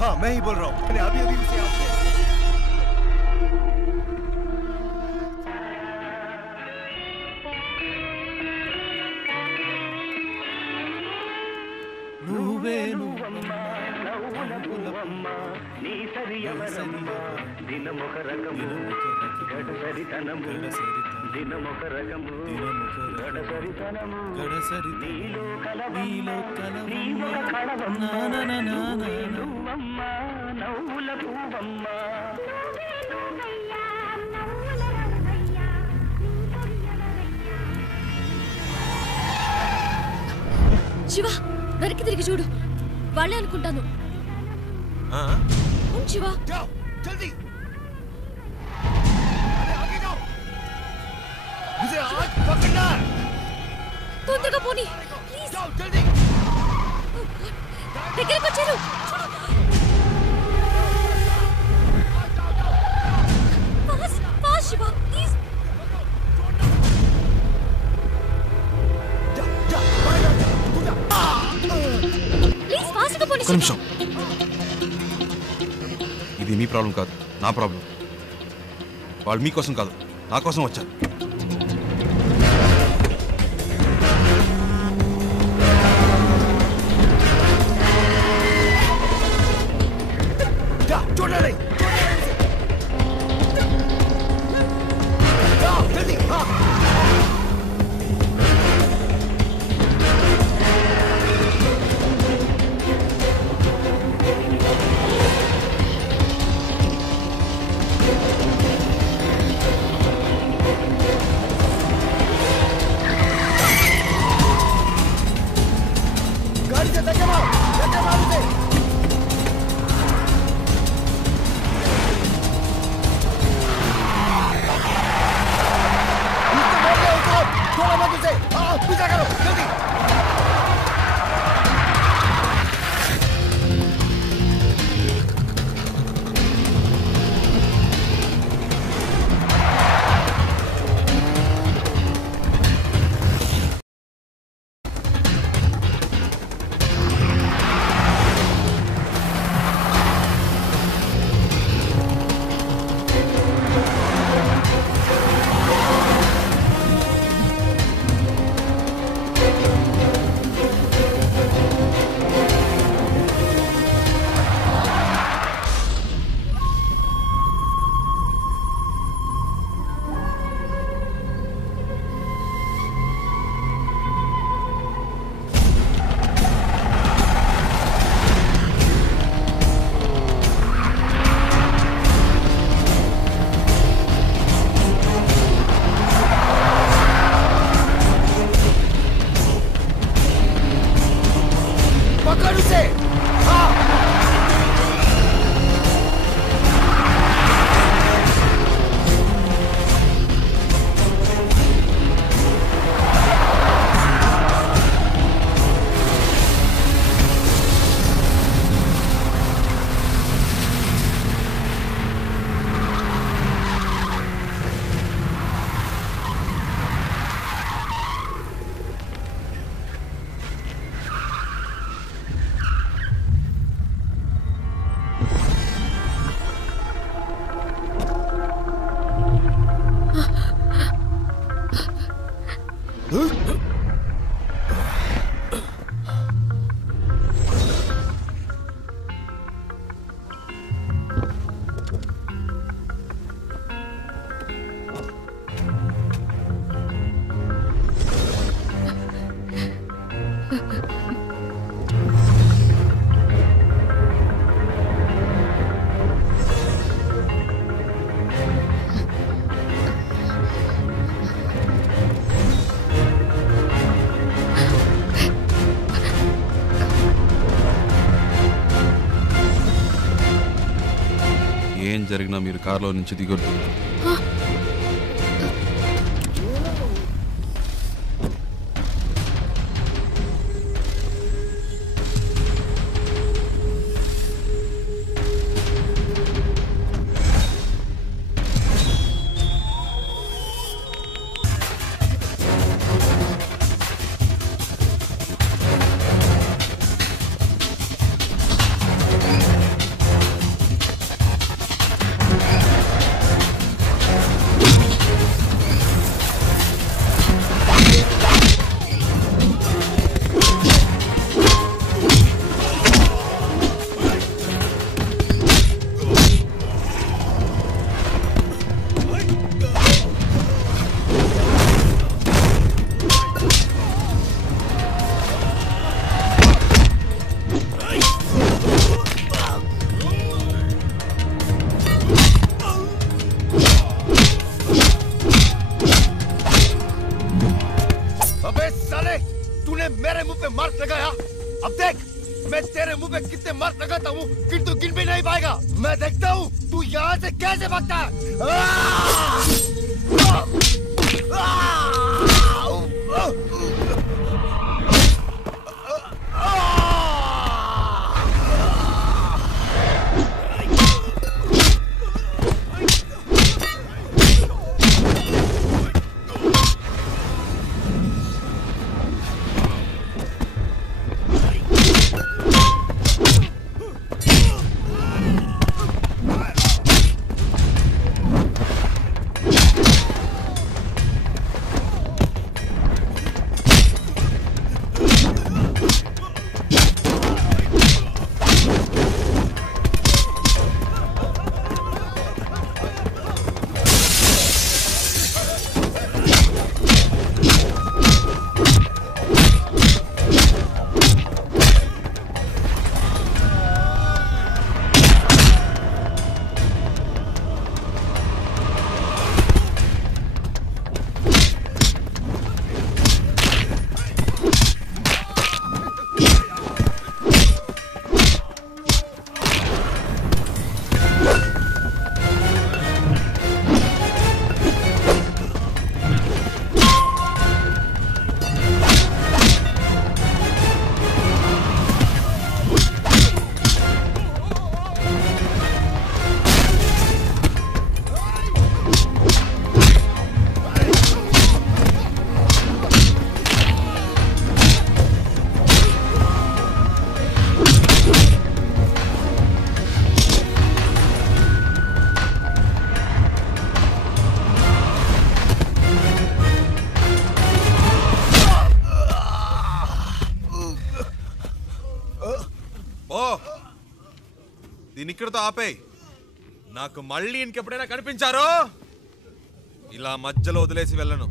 हाँ मैं ही बोल रहा हूँ, मैंने अभी अभी उसे आपसे శివ వెనక్కి తిరిగి చూడు వాళ్ళే అనుకుంటాను శివ తొందరగా పోనీ దగ్గరికి వచ్చారు శివ ప్లీజ్ ప్లీజ్ ఫాస్ట్గా పోనీ నిమిషం ఇది మీ ప్రాబ్లం కాదు నా ప్రాబ్లం వాళ్ళు మీకోసం కాదు నా కోసం వచ్చారు చూడండి गाड़ी से धक्के मारो उसे थोड़ा मत उसे पीछा करो जल्दी ఏం జరిగినా మీరు కార్లో నుంచి దిగొద్దు. साले तूने मेरे मुंह पे मार्क लगाया। अब देख मैं तेरे मुंह पे कितने मार्क लगाता हूँ फिर तू गिन भी नहीं पाएगा। मैं देखता हूँ तू यहाँ से कैसे भागता है। దీని ఇక్కడతో ఆపేయ్. నాకు మళ్ళీ ఇంకెప్పుడైనా కనిపించారో ఇలా మధ్యలో వదిలేసి వెళ్ళను.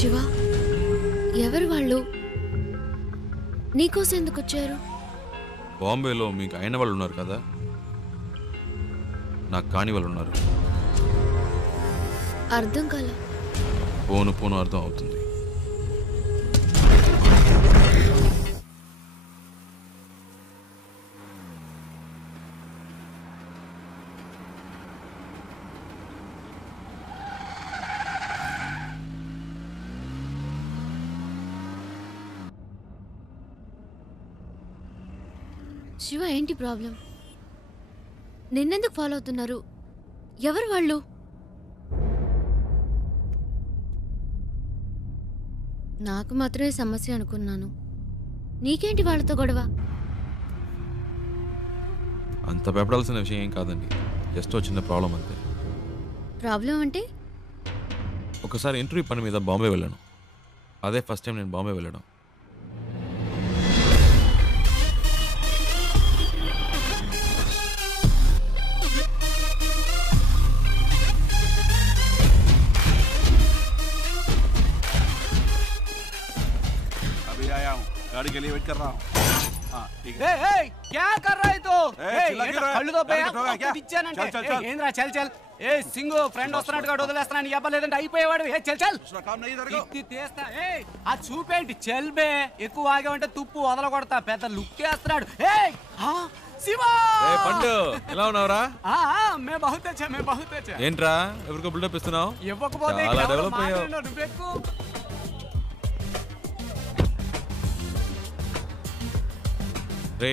శివ, ఎవరు వాళ్ళు? నీకోసం ఎందుకు వచ్చారు? బాంబేలో మీకు అయిన వాళ్ళు ఉన్నారు కదా, నాకు కాని వాళ్ళు ఉన్నారు. అర్థం కాల. పోను పోను అర్థం అవుతుంది. శివ, ఏంటి ప్రాబ్లం? నిన్నెందుకు ఫాలో అవుతున్నారు? ఎవరు వాళ్ళు? నాకు మాత్రమే సమస్య అనుకున్నాను. నీకేంటి వాళ్ళతో గొడవ? అంత భయపడాల్సిన విషయం ఏం కాదండి, జస్ట్ చిన్న ప్రాబ్లం అంతే. ప్రాబ్లం అంటే? ఒకసారి ఇంటర్వ్యూ పని మీద బాంబే వెళ్ళాను. అదే ఫస్ట్ టైం నేను బాంబే వెళ్ళడం. गाड़ी के लिए वेट कर रहा हूँ। हाँ ठीक है। क्या कर रहा है तो? कल्लू तो ఏంద్రా చల్ చల్. ఏ సింగు ఫ్రెండ్ వస్తున్నట్టుగా వదిలేస్తున్నాను. ఇవ్వలేదంటే అయిపోయేవాడు. ఏ చల్ చల్. తీస్తా. ఏ ఆ చూపేంటి? చల్ బే. ఎక్కువ ఆగామంటే తుప్పు వదలగొడతా. పెద్ద లుక్ వేస్తున్నాడు. ఏ శివా, పండు ఎలా ఉన్నావురా? మే బహుత్ అచ్చా, మే బహుత్ అచ్చా. ఏంట్రా ఎవరికో బిల్డప్ ఇస్తున్నావు? ఇవ్వకపోతే చాలా డెవలప్ అయ్యావు. నువ్వెక్కు. రే,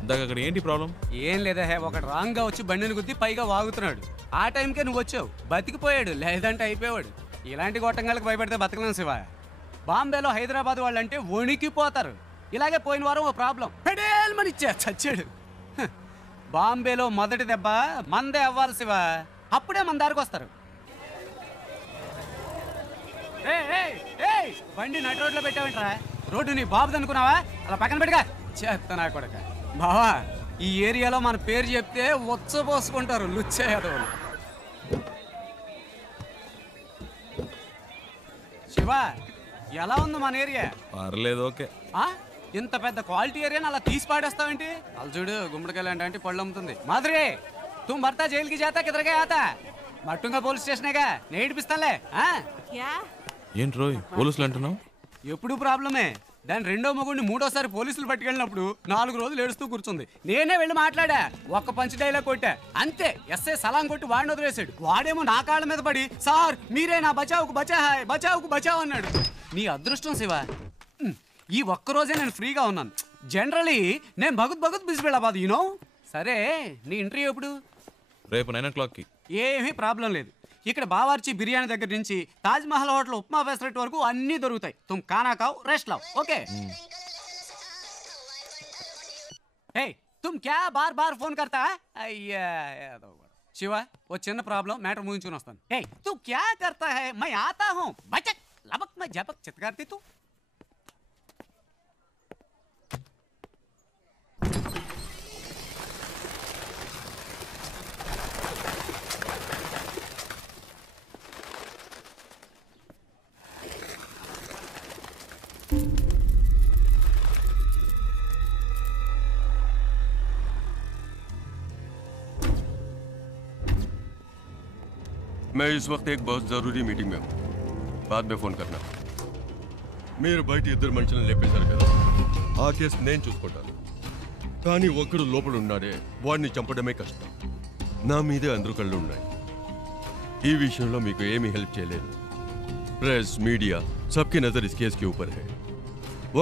ఇందాక అక్కడ ఏంటి ప్రాబ్లం? ఏం లేదా, ఒకటి రాంగ్ గా వచ్చి బండిని గుద్ది పైగా వాగుతున్నాడు. ఆ టైంకే నువ్వు వచ్చావు, బతికిపోయాడు. లేదంటే అయిపోయాడు. ఇలాంటి గొట్టంగాలకు భయపడితే బతకలేం శివ. బాంబేలో హైదరాబాద్ వాళ్ళంటే వణికిపోతారు. ఇలాగే పోయిన వారం ఓ ప్రాబ్లం పెడేల్మని చచ్చాడు. బాంబేలో మొదటి దెబ్బ మందే అవ్వాలి శివ, అప్పుడే మన దారికి వస్తారు. బండి నడి రోడ్లో పెట్టావంటరా? రోడ్డు నీ బాబుది అనుకున్నావా? అలా పక్కన పెట్టుగా చేస్తా కొడక. బావా, ఈ ఏరియాలో మన పేరు చెప్తే వచ్చపోసుకుంటారు లుచ్చేయదవులు. శివ, ఎలా ఉంది మన ఏరియా? పర్లేదు, ఓకే. ఇంత పెద్ద క్వాలిటీ ఏరియాని అలా తీసి పాడేస్తావేంటి? అలా చూడు, గుమ్మడికాయలు అంటే పళ్ళు అమ్ముతుంది. మాధురి, तुम भरता जेल की जाता किधर गया था? మట్టుంగా పోలీస్ స్టేషనేగా, నేను ఏడిపిస్తానులే. ఏంటి రోయ్ పోలీసులు అంటున్నావు? ఎప్పుడు ప్రాబ్లమే. దాని రెండో మొగుడిని మూడోసారి పోలీసులు పట్టుకెళ్ళినప్పుడు 4 రోజులు ఏడుస్తూ కూర్చుంది. నేనే వెళ్ళి మాట్లాడా, ఒక్క పంచ్ డైలాగ్ కొట్టా అంతే. ఎస్ఐ సలాం కొట్టి వాడిని వదిలేశాడు. వాడేమో నా కాళ్ళ మీద పడి, సార్ మీరే నా బచావుకు బచాహాయ్, బచావుకు బచావ్ అన్నాడు. నీ అదృష్టం శివ, ఈ ఒక్కరోజే నేను ఫ్రీగా ఉన్నాను. జనరలీ నేను భగత్ బిజీ వెళ్ళబాదు, యూనో. సరే, నీ ఇంటర్వ్యూ ఎప్పుడు? రేపు 9 o'clockకి. ఏమీ ప్రాబ్లం లేదు. ఇక్కడ బావార్చి బిర్యానీ దగ్గర నుంచి తాజ్ మహల్ హోటల్ ఉప్మా ఫెసరెట్ వరకు అన్నీ దొరుకుతాయి. తుమ్ ఖానా ఖాओ, రెస్ట్ లాओ, ఓకే? ఏ తుమ్ క్యా బార్ బార్ ఫోన్ కర్తా? అయ్యా శివ, ఓ చిన్న ప్రాబ్లం, మ్యాటర్ ముగించుకుని వస్తాను. ఏ తు క్యా కర్తా హై? మై ఆతా హూ, బచక్ లబక్ మై జపక్ చిత్కార్తి తు. मैं इस वक्त एक बहुत जरूरी मीटिंग में हूँ, बाद में फोन करना. మీరు బయట ఇద్దరు మనుషులను లేపేశారు కదా, ఆ కేసు నేను చూసుకుంటాను. కానీ ఒక్కడు లోపల ఉన్నాడే, వాడిని చంపడమే కష్టం. నా మీదే అందరూ కళ్ళు ఉన్నాయి. ఈ విషయంలో మీకు ఏమీ హెల్ప్ చేయలేదు. Press, media సబ్కి Nazar is case కి ఊపర్ హై.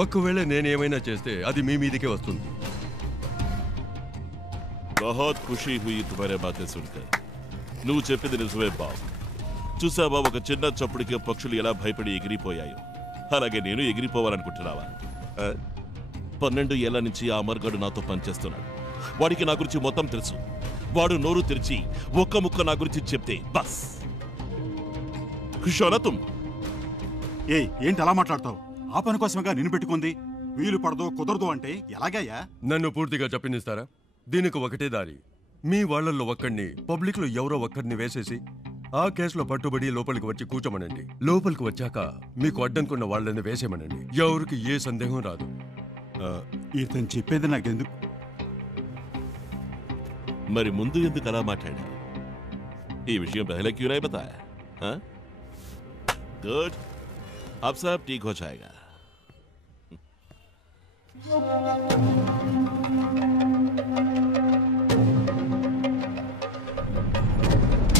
ఒకవేళ నేను ఏమైనా చేస్తే అది మీ మీదకే వస్తుంది. बहुत खुशी हुई तुम्हारे बातें सुनकर. నువ్వు చెప్పింది నిజమే బాబు. చూసావా, ఒక చిన్న చప్పుడికి పక్షులు ఎలా భయపడి ఎగిరిపోయాయో, అలాగే నేను ఎగిరిపోవాలనుకుంటున్నావా? 12 ఏళ్ల నుంచి ఆ అమర్గడు నాతో పనిచేస్తున్నాడు. వాడికి నా గురించి మొత్తం తెలుసు. వాడు నోరు తెరిచి ఒక్క ముక్క నా గురించి చెప్తే బస్ ఖుషోనతుం. ఏంటి అలా మాట్లాడతావు? ఆ పని కోసమేగా నిన్ను పెట్టుకుంది. వీలు పడదో కుదరదు అంటే ఎలాగయ్యా? నన్ను పూర్తిగా చెప్పనిస్తారా? దీనికి ఒకటే దారి. మీ వాళ్లలో ఒక్కడిని, పబ్లిక్ లో ఎవరో ఒక్కడిని వేసేసి ఆ కేసులో పట్టుబడి లోపలికి వచ్చి కూర్చోమనండి. లోపలికి వచ్చాక మీకు అడ్డంకున్న వాళ్ళని వేసేమనండి. ఎవరికి ఏ సందేహం రాదు. ఇతను చెప్పేది నాకెందుకు? మరి ముందు ఎందుకు అలా మాట్లాడా? ఈ విషయం పहले क्यों नहीं बताया? गुड, अब सब ठीक हो जाएगा.